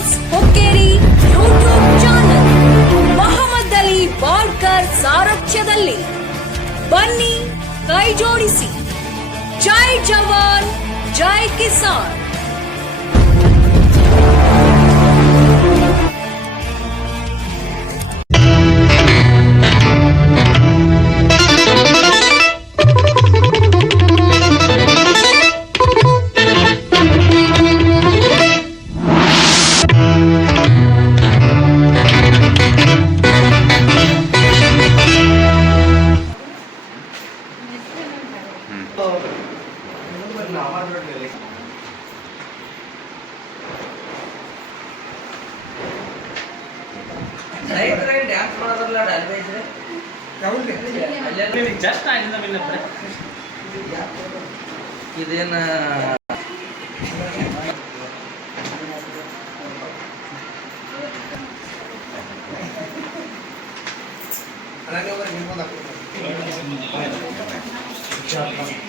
News Hukkeri YouTube channel Mohammed Ali Balkar ಸಾರಥ್ಯದಲ್ಲಿ. ಬನ್ನಿ, ಕೈ ಜೋಡಿಸಿ. ಜೈ ಜವಾನ್, ಜೈ ಕಿಸಾನ್. ರೈತರಾಗಿ dance ಮಾಡೋದ್ರಲ್ಲ dance just Billappa Gracias.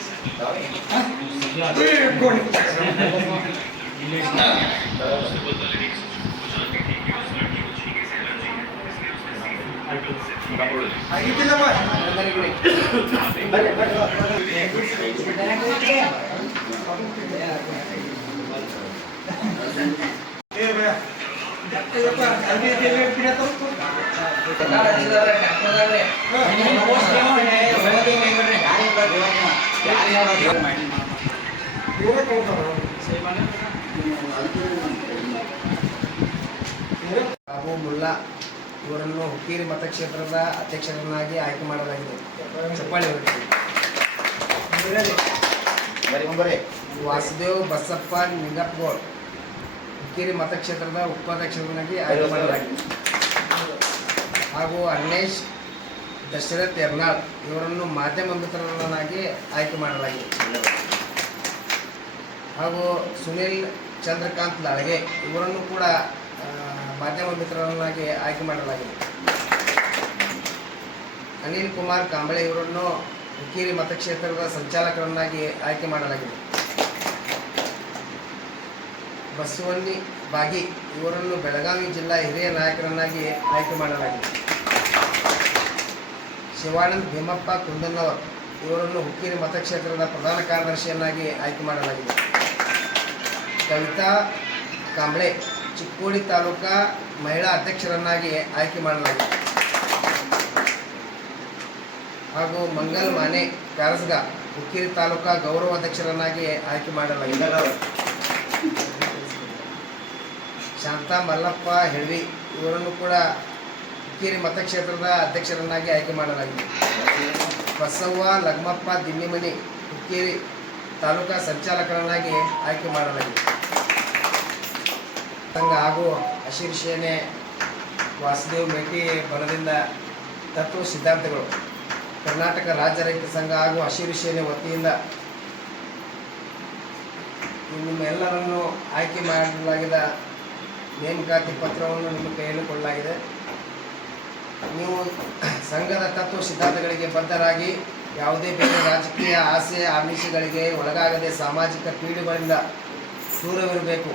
Babu Mulla ಇವರನ್ನು ಹುಕ್ಕೇರಿ ಮತಕ್ಷೇತ್ರದ ಅಧ್ಯಕ್ಷರನ್ನಾಗಿ ಆಯ್ಕೆ ಮಾಡಲಾಗಿದೆ. ಚಪ್ಪಾಳಿ ವಾಸುದೇವ್ ಬಸಪ್ಪ ನಿಂಗಪ್ಪಗೋಳ್. ಹುಕ್ಕೇರಿ ಮತಕ್ಷೇತ್ರದ ಉಪಾಧ್ಯಕ್ಷರನ್ನಾಗಿ ಆಯ್ಕೆ ಮಾಡಲಾಗಿದೆ. ಹಾಗೂ ಅನ್ನೇಶ್ ದಶರಥ್ ಎರ್ನಾಳ್ ಇವರನ್ನು ಮಾಧ್ಯಮ ಮಿತ್ರರನ್ನಾಗಿ ಆಯ್ಕೆ ಮಾಡಲಾಗಿದೆ. ಹಾಗೂ ಸುನಿಲ್ ಚಂದ್ರಕಾಂತ್ ಲಾಳ್ಗೆ ಇವರನ್ನು ಕೂಡ ಮಾಧ್ಯಮ ಮಿತ್ರರನ್ನಾಗಿ ಆಯ್ಕೆ ಮಾಡಲಾಗಿದೆ. ಅನಿಲ್ ಕುಮಾರ್ ಕಾಂಬಳೆ ಇವರನ್ನು ಹುಕ್ಕೇರಿ ಮತಕ್ಷೇತ್ರದ ಸಂಚಾಲಕರನ್ನಾಗಿ ಆಯ್ಕೆ ಮಾಡಲಾಗಿದೆ. ಬಸವನ್ನಿ ಬಾಗಿ. ಇವರನ್ನು ಬೆಳಗಾವಿ ಜಿಲ್ಲಾ ಹಿರಿಯ ನಾಯಕರನ್ನಾಗಿ ಆಯ್ಕೆ ಮಾಡಲಾಗಿದೆ. ಶಿವಾನಂದ್ ಭೀಮಪ್ಪ ಕುಂದನ್ನವರ್ ಇವರನ್ನು ಹುಕ್ಕೇರಿ ಮತಕ್ಷೇತ್ರದ ಪ್ರಧಾನ ಕಾರ್ಯದರ್ಶಿಯನ್ನಾಗಿ ಆಯ್ಕೆ ಮಾಡಲಾಗಿದೆ. ಕವಿತಾ ಕಾಂಬ್ಳೆ ಚಿಕ್ಕೋಡಿ ತಾಲೂಕಾ ಮಹಿಳಾ ಅಧ್ಯಕ್ಷರನ್ನಾಗಿ ಆಯ್ಕೆ ಮಾಡಲಾಗಿದೆ. ಹಾಗೂ ಮಂಗಲ್ ಮಾನೆ ಕಾರಸ್ಗ ಹುಕ್ಕೇರಿ ತಾಲೂಕಾ ಗೌರವ ಅಧ್ಯಕ್ಷರನ್ನಾಗಿ ಆಯ್ಕೆ ಮಾಡಲಾಗಿದೆ. ಶಾಂತಾ ಮಲ್ಲಪ್ಪ ಹೆಡ್ವಿ ಇವರನ್ನು ಕೂಡ ಹುಕ್ಕೇರಿ ಮತಕ್ಷೇತ್ರದ ಅಧ್ಯಕ್ಷರನ್ನಾಗಿ ಆಯ್ಕೆ ಮಾಡಲಾಗಿದೆ. ಬಸವ್ವ ಲಗ್ಮಪ್ಪ ದಿನ್ನಿಮನಿ ಹುಕ್ಕೇರಿ ತಾಲೂಕಾ ಸಂಚಾಲಕರನ್ನಾಗಿ ಆಯ್ಕೆ ಮಾಡಲಾಗಿದೆ. ತಂಗ ಹಾಗೂ ಹಸಿರು ವಾಸುದೇವ್ ಮೇಟಿ ಬಲದಿಂದ ತತ್ವ ಸಿದ್ಧಾಂತಗಳು, ಕರ್ನಾಟಕ ರಾಜ್ಯ ರೈತ ಸಂಘ ಹಾಗೂ ಹಸಿರು ಸೇನೆ ವತಿಯಿಂದ ನಿಮ್ಮೆಲ್ಲರನ್ನು ಆಯ್ಕೆ ಮಾಡಲಾಗಿದ ನೇಮಕಾತಿ ಪತ್ರವನ್ನು ನಿಮ್ಮ ಕೈಯಲ್ಲಿ ಕೊಡಲಾಗಿದೆ ನೀವು ಸಂಘದ ತತ್ವ ಸಿದ್ಧಾಂತಗಳಿಗೆ ಬದ್ಧರಾಗಿ ಯಾವುದೇ ಬೇರೆ ರಾಜಕೀಯ ಆಸೆ, ಆಮಿಷಗಳಿಗೆ ಒಳಗಾಗದೆ ಸಾಮಾಜಿಕ ಪೀಡುಗಳಿಂದ ದೂರವಿರಬೇಕು.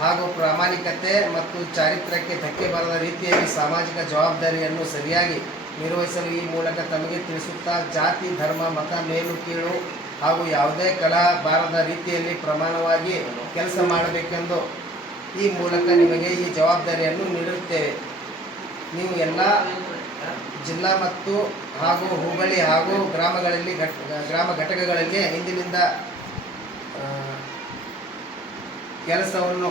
ಹಾಗೂ ಪ್ರಾಮಾಣಿಕತೆ ಮತ್ತು ಚಾರಿತ್ರ್ಯಕ್ಕೆ ಧಕ್ಕೆ ಬರದ ರೀತಿಯಲ್ಲಿ ಸಾಮಾಜಿಕ ಜವಾಬ್ದಾರಿಯನ್ನು ಸರಿಯಾಗಿ ನಿರ್ವಹಿಸಲು ಈ ಮೂಲಕ ತಮಗೆ ತಿಳಿಸುತ್ತಾ ಜಾತಿ, ಧರ್ಮ, ಮತ, ಮೇಲು, ಕೀಳು ಹಾಗೂ ಯಾವುದೇ ಕಲಾ ಬಾರದ ರೀತಿಯಲ್ಲಿ ಪ್ರಮಾಣವಾಗಿ ಕೆಲಸ ಮಾಡಬೇಕೆಂದು ಈ ಮೂಲಕ ನಿಮಗೆ ಈ ಜವಾಬ್ದಾರಿಯನ್ನು ನೀಡುತ್ತೇವೆ. ನೀವು ಎಲ್ಲ ಜಿಲ್ಲಾ ಮತ್ತು ಹಾಗೂ ಹುಬ್ಬಳ್ಳಿ ಹಾಗೂ ಗ್ರಾಮಗಳಲ್ಲಿ ಘಟ್, ಗ್ರಾಮ ಘಟಕಗಳಿಗೆ ಇಂದಿನಿಂದ ಕೆಲಸವನ್ನು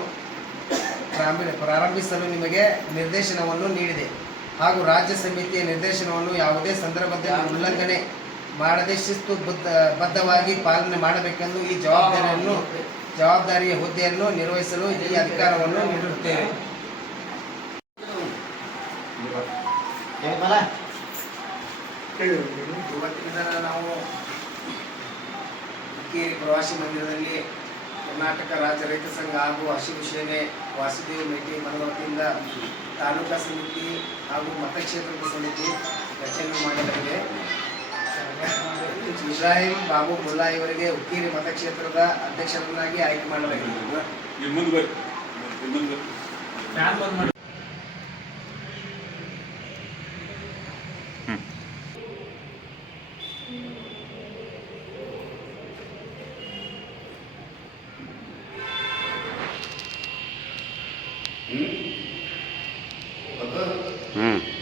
ಪ್ರಾರಂಭಿ ಪ್ರಾರಂಭಿಸಲು ನಿಮಗೆ ನಿರ್ದೇಶನವನ್ನು ನೀಡಿದೆ. ಹಾಗೂ ರಾಜ್ಯ ಸಮಿತಿಯ ನಿರ್ದೇಶನವನ್ನು ಯಾವುದೇ ಸಂದರ್ಭದಲ್ಲಿ ಉಲ್ಲಂಘನೆ ಮಾಡದೆ ಶಿಸ್ತು ಬದ್ಧ, ಬದ್ಧವಾಗಿ ಪಾಲನೆ ಮಾಡಬೇಕೆಂದು ಈ ಜವಾಬ್ದಾರಿಯನ್ನು ಜವಾಬ್ದಾರಿಯ ಹುದ್ದೆಯನ್ನು ನಿರ್ವಹಿಸಲು ಈ ಅಧಿಕಾರವನ್ನು ನೀಡುತ್ತೇವೆ. ಇವತ್ತಿನ ದಿನ ನಾವು ಹುಕ್ಕೇರಿ ಪ್ರವಾಸಿ ಮಂದಿರದಲ್ಲಿ ಕರ್ನಾಟಕ ರಾಜ್ಯ ರೈತ ಸಂಘ ಹಾಗೂ ಹಸಿರು ಸೇನೆ ವಾಸುದೇವ ಮೇಟಿ ಮನವತಿಯಿಂದ ತಾಲೂಕಾ ಸಮಿತಿ ಹಾಗೂ ಮತಕ್ಷೇತ್ರದ ಸಮಿತಿ ರಚನೆ ಮಾಡಲಾಗಿದೆ. ಇಬ್ರಾಹಿಂ ಬಾಬು ಮುಲ್ಲಾ ಇವರಿಗೆ ಹುಕ್ಕೇರಿ ಮತಕ್ಷೇತ್ರದ ಅಧ್ಯಕ್ಷರನ್ನಾಗಿ ಆಯ್ಕೆ ಮಾಡಲಾಗಿದೆ ಹ್ಞೂ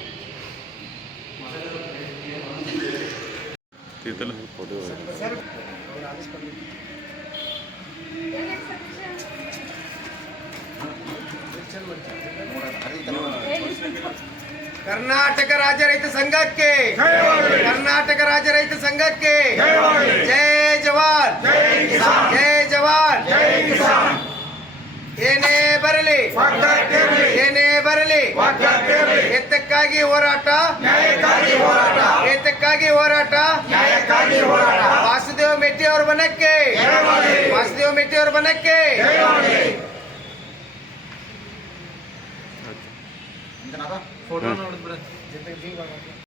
ಕರ್ನಾಟಕ ರಾಜ್ಯ ರೈತ ಸಂಘಕ್ಕೆ ಕರ್ನಾಟಕ ರಾಜ್ಯ ರೈತ ಸಂಘಕ್ಕೆ ಜೈ ಜವಾನ್. ಜೈ ಜವಾನ್. ಏನೇ ಬರಲಿ ಏನೇ ಬರಲಿ ಎತ್ತಕ್ಕಾಗಿ ಹೋರಾಟ ಎತ್ತಕ್ಕಾಗಿ ಹೋರಾಟ. ವಾಸುದೇವ ಮೆಟ್ಟಿ ಅವರ ಬನಕ್ಕೆ ವಾಸುದೇವ ಮೆಟ್ಟಿ ಅವರ ಬನಕ್ಕೆ ಫೋಟೋ ನೋಡಿದ್ರೆ